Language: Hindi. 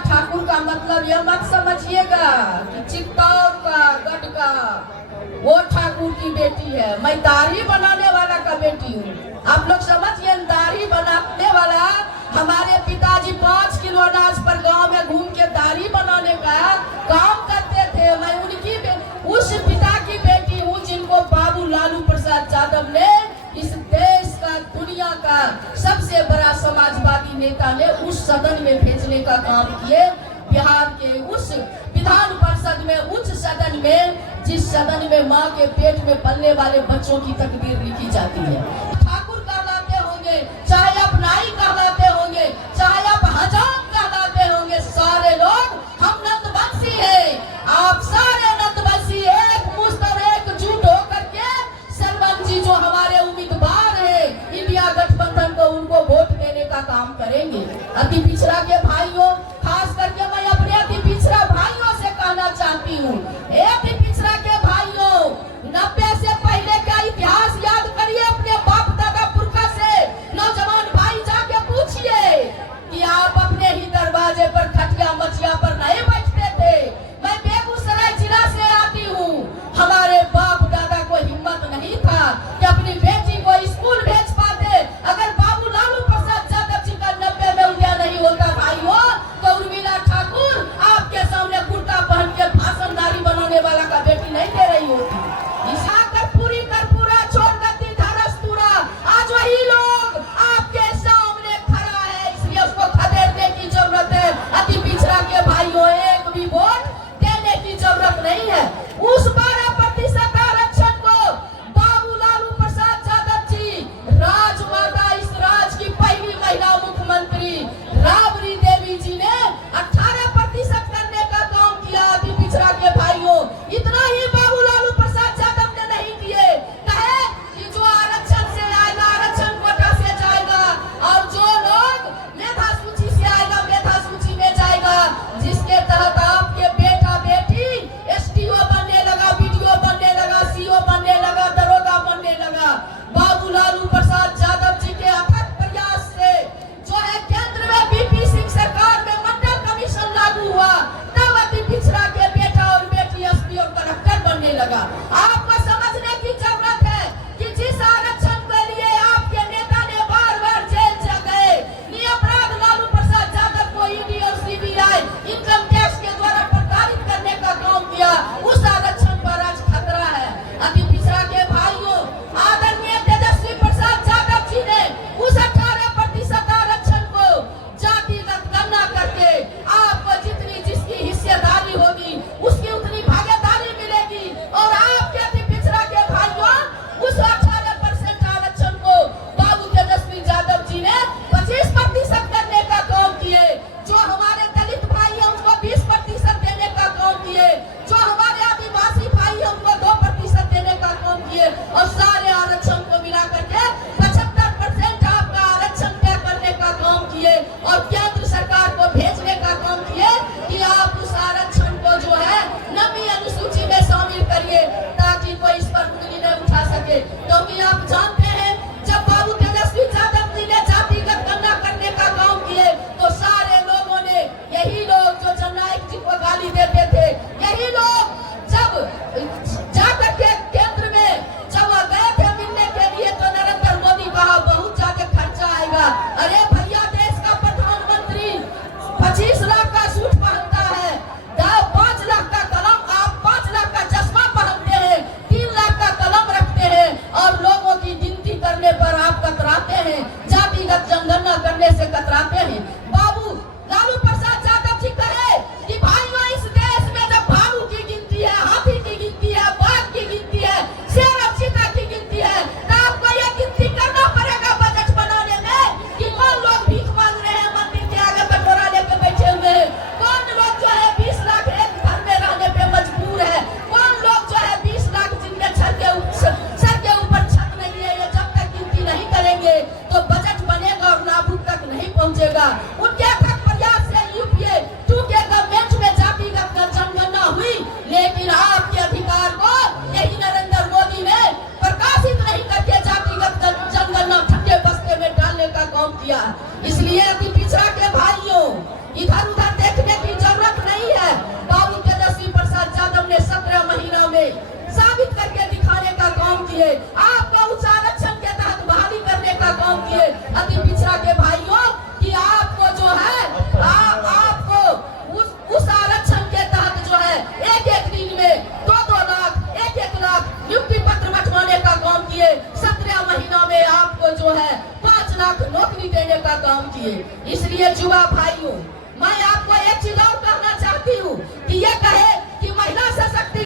ठाकुर का मतलब यह मत समझिएगा कि चित्तौड़ का गढ़ का वो ठाकुर की बेटी है। मैं दाढ़ी बनाने वाला का बेटी हूँ। आप लोग समझिए, दाढ़ी बनाने वाला हमारे पिताजी 5 किलो अनाज पर गांव में घूम के दाढ़ी बनाने का काम करते थे। मैं उनकी उस पिता की बेटी हूँ जिनको बाबू लालू प्रसाद यादव ने इस देश का, दुनिया का सबसे बड़ा समाजवादी नेता ने उस सदन में भेजने का काम किए। बिहार के उस विधान परिषद में, उच्च सदन में, जिस सदन में माँ के पेट में पलने वाले बच्चों की तकदीर लिखी जाती है। ठाकुर कहलाते होंगे, चाहे आप नाई कहलाते होंगे, चाहे आप हजाम कहलाते होंगे, सारे लोग हम नतवंशी हैं। आप सारे नतवंशी एक मुश्त और एकजुट होकर के सरवन जी जो हमारे उम्मीदवार है इंडिया गठबंधन को, उनको वोट देने का काम करेंगे। अति पिछड़ा के भाइयों, खास करके मैं अपने अति पिछड़ा भाइयों से कहना चाहती हूँ, अति पिछड़ा के भाइयों, 90 से पहले का इतिहास याद करिए। अपने बाप दादा पुरखा से नौजवान भाई जाके पूछिए कि आप में साबित करके दिखाने का काम किए। आपको उस आरक्षण के तहत बहाली करने का काम किए अति पिछड़ा के भाइयों कि आपको जो है आपको उस आरक्षण के तहत जो है एक एक दिन में 2-2 लाख 1-1 लाख नियुक्ति पत्र बंटवाने का काम किए। 17 महीना में आपको जो है 5 लाख नौकरी देने का काम किए। इसलिए युवा भाइयों, मैं आपको एक चीज और कहना चाहती हूँ कि ये कहे कि महिला सशक्ति